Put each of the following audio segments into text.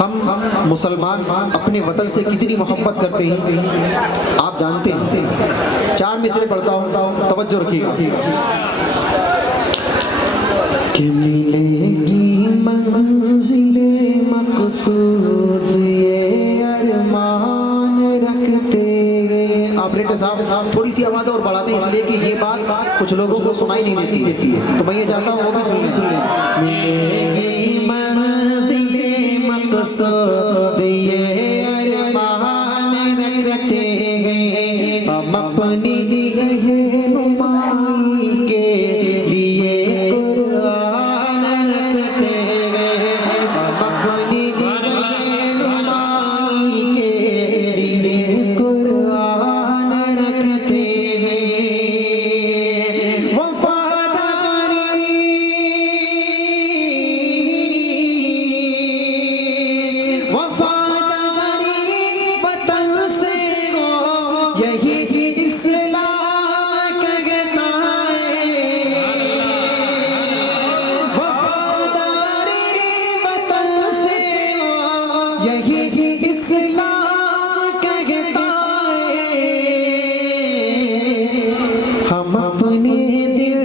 हम मुसलमान अपने वतन से कितनी मोहब्बत करते हैं आप जानते हैं। 4 मिसरे पढ़ता हूँ, तवज्जो रखिएगा। कि मिलेगी मंजिले मकसूद ये अरमान रखते। ऑपरेटर साहब थोड़ी सी आवाज़ और बढ़ा दें, इसलिए कि ये बात कुछ लोगों को सुनाई नहीं देती, तो मैं ये चाहता हूँ वो भी सुन लें। मिलेगी मंजिले मकसूद ये अरमान रखते हैं, हम अपनी रहनुमाई के लिए कुरान रखते हैं, हम अपनी रहनुमाई के लिए कुरान रखते हैं। वफादारी वतन से हो यही इस्लाम कहता है। वफादारी वतन से हो यही इस्लाम कहता है। हम अपने दिल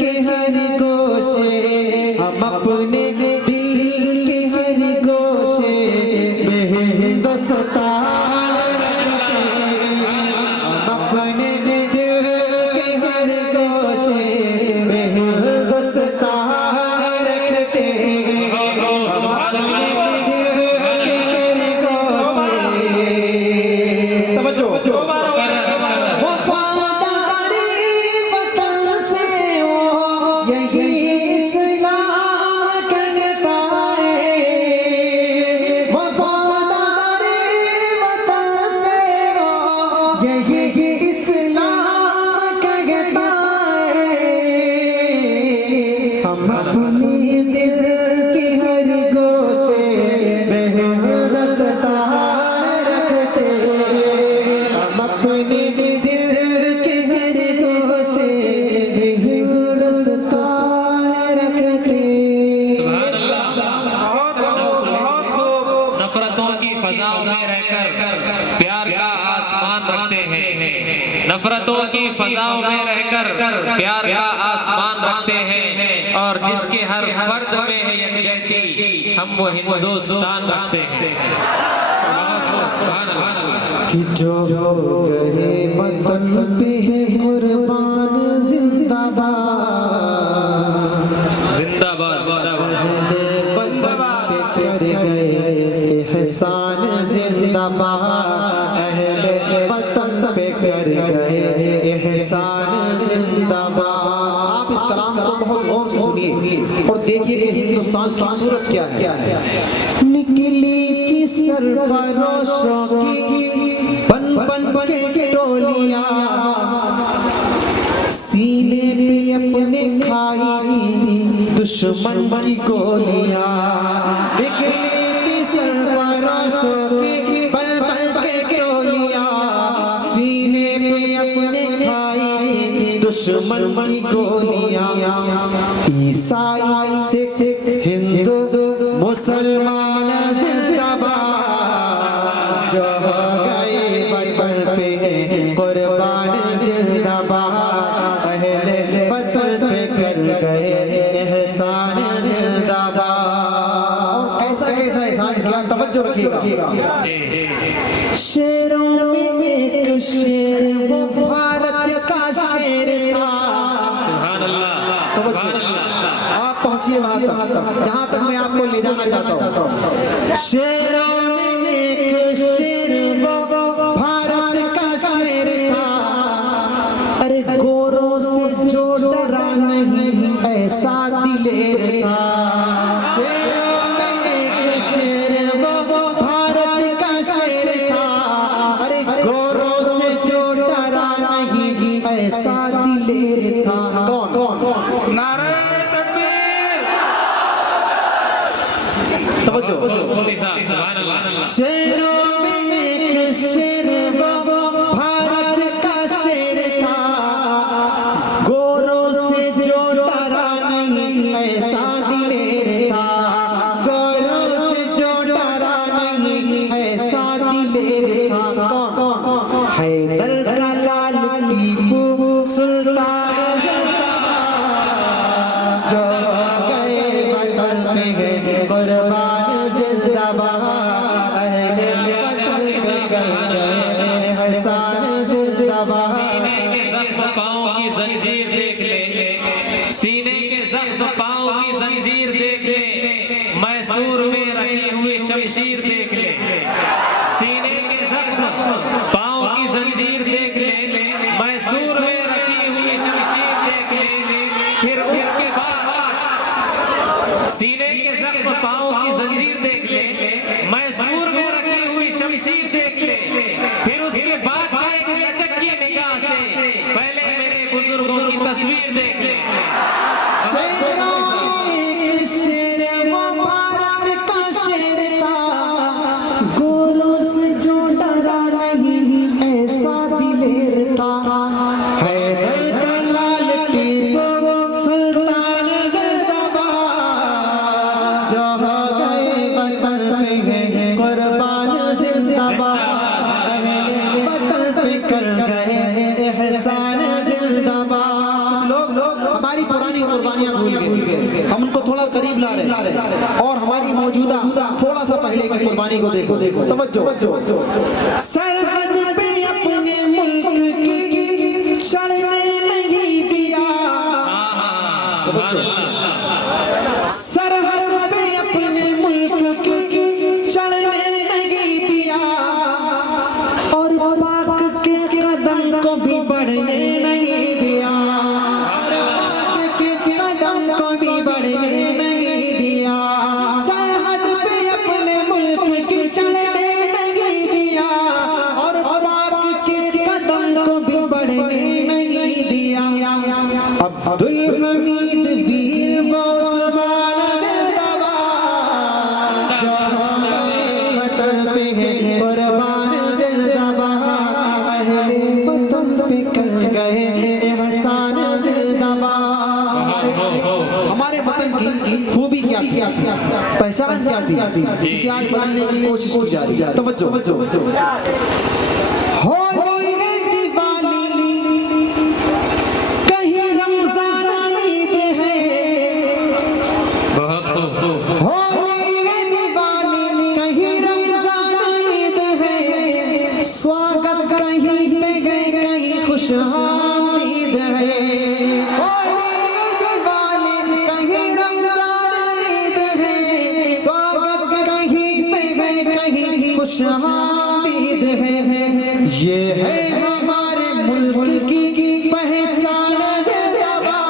के हर गोशे, हम अपने दिल के हर गोशे में हिंदुस्तान रखते हैं, हम अपने दिल के हर गोशे में हिंदुस्तान रखते हैं, हम अपने दिल के हर गोशे। तवज्जो। वफादारी वतन से हो यही इस्लाम कहता है। वफादारी वतन से हो यही इस्लाम कहता है। हम अपने दिल के हर गोशे में हिंदुस्तान रखते हैं, हम अपने दिल के हर गोशे में हिंदुस्तान रखते हैं। नफरतों की फजाओं में रहकर प्यार का आसमान रखते हैं, नफरतों की फजाओं में रहकर प्यार का आसमान रखते हैं, और जिसके हर फर्द में है यकजहती हम वो हिंदुस्तान रखते हैं। कि जो गए वतन पे है कुर्बान जिंदाबाद, जिंदाबाद जिंदाबाद वतन पे कर गए एहसान जिंदाबाद, अहले वतन पे कर गए एहसान जिंदाबाद। आप इस कलाम को बहुत गौर से सुनिए और देखिए कि हिंदुस्तान की सूरत क्या है। निकली की सरफरोशों की बन बन के टोलियां, सीने पे अपने खाई दुश्मन की गोलियां। निकली की सरफरोशों की बन बन के टोलियां, सीने पे अपने खाई दुश्मन की गोलियां। ईसाई सिख हिंदू मुसलमान जिंदाबाद, जो हो गए वतन पे कुर्बान जिंदाबाद, अहले वतन पे कर गए एहसान जिंदाबाद। और कैसा कैसा एहसान किया, तवज्जो रखिएगा। शेरों में एक शेर वो भारत का शेर था। सुभान अल्लाह, तवज्जो, आप पहुंचिए वहां तक जहां तक मैं आपको ले जाना चाहता हूँ। शेरों में एक शेर वो भारत का शेर था, अरे गोरों से जो डरा नहीं ऐसा दिलेर था। शेरों में एक शेर वो भारत का शेर था, अरे गोरों से जो डरा नहीं ऐसा दिलेर था। कौन? नारे तकबीर। तवज्जो। मोदी साहब सुभान हैदर का लाल टीपू सुल्तान जो गए वतन पे है कुर्बान जिंदाबाद अहले वतन पे कर गए हसन जिंदाबाद। सीने के जख्म पाँव की जंजीर देख ले, सीने के जख्म पाँव की जंजीर देख ले, मैसूर में रखी हुई शमशीर देख ले। सीने के जख्म पाँव की जंजीर देख ले, मैसूर में रखी हुई शमशीर देख ले। फिर उसके बाद सीने के जख्म पाँव की जंजीर देख ले, मैसूर में रखी हुई शमशीर देख ले। फिर उसके बाद एक लचक की निगाह से पहले मेरे बुजुर्गों की तस्वीर देख ले। शेर वो भारत का शेर था, गोरों से जो डरा नहीं ऐसा दिलेर था। हैदर का लाल टीपू सुल्तान जिंदाबाद जो हो गए वतन पे है कुर्बान जिंदाबाद अहले वतन पे कर गए एहसान जिंदाबाद। कुछ लोग हमारी पुरानी कुर्बानियां भूल गए, हम उनको थोड़ा करीब ला रहे और हमारी मौजूदा थोड़ा सा पहले की कुर्बानी को देखो। तवज्जो। सरहद पे अपने मुल्क की चढ़ने नहीं दिया, सरहद पे अपने मुल्क की चढ़ने नहीं दिया और पाक के कदम को भी बढ़ने नहीं दिया, और पाक के कदम को भी बढ़ने नहीं दिया। सरहद पे अपने मुल्क की चढ़ने नहीं दिया और पाक के कदम को भी बढ़ने नहीं दिया। अब्दुल हमीद वीर मौसमान जिंदाबाद जो हो गए वतन पे है कुर्बान जिंदाबाद अहले वतन पे कर गए एहसान जिंदाबाद। हमारे वतन की खूबी क्या थी, पहचान क्या थी, जिसे आज बदलने की कोशिश की जा रही है। तवज्जो। होली है दिवाली कहीं रमजान ईद है, होली है दिवाली कहीं रमजान ईद है, स्वागत कहीं पे गए कहीं खुशहामदीद है। होली है दिवाली कहीं रमजान ईद है, स्वागत कहीं पे गए कहीं खुशहामदीद है। ये है हमारे मुल्क की पहचान जिंदाबाद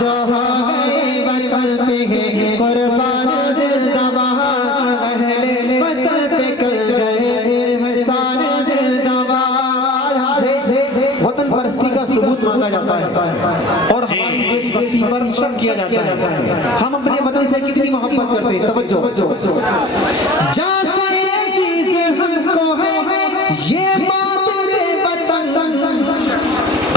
जो हो गए वतन पे है कुर्बान जिंदाबाद अहले वतन पे कर गए एहसान जिंदाबाद। वतन परस्ती का सबूत मांगा जाता है और हमारी देशभक्ति पर शक किया जाता है। हम अपने वतन से कितनी मोहब्बत करते हैं। तवज्जो। जैसे अजीज हमको है ये मातरे वतन,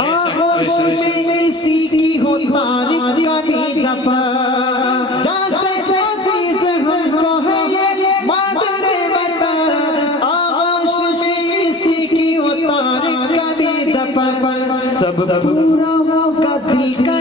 आगोश में किसी की हो तारीख कभी दफा। जैसे अजीज हमको है ये मातरे वतन, आगोश में किसी की हो तारीख कभी दफा। तब पूरा होगा दिल का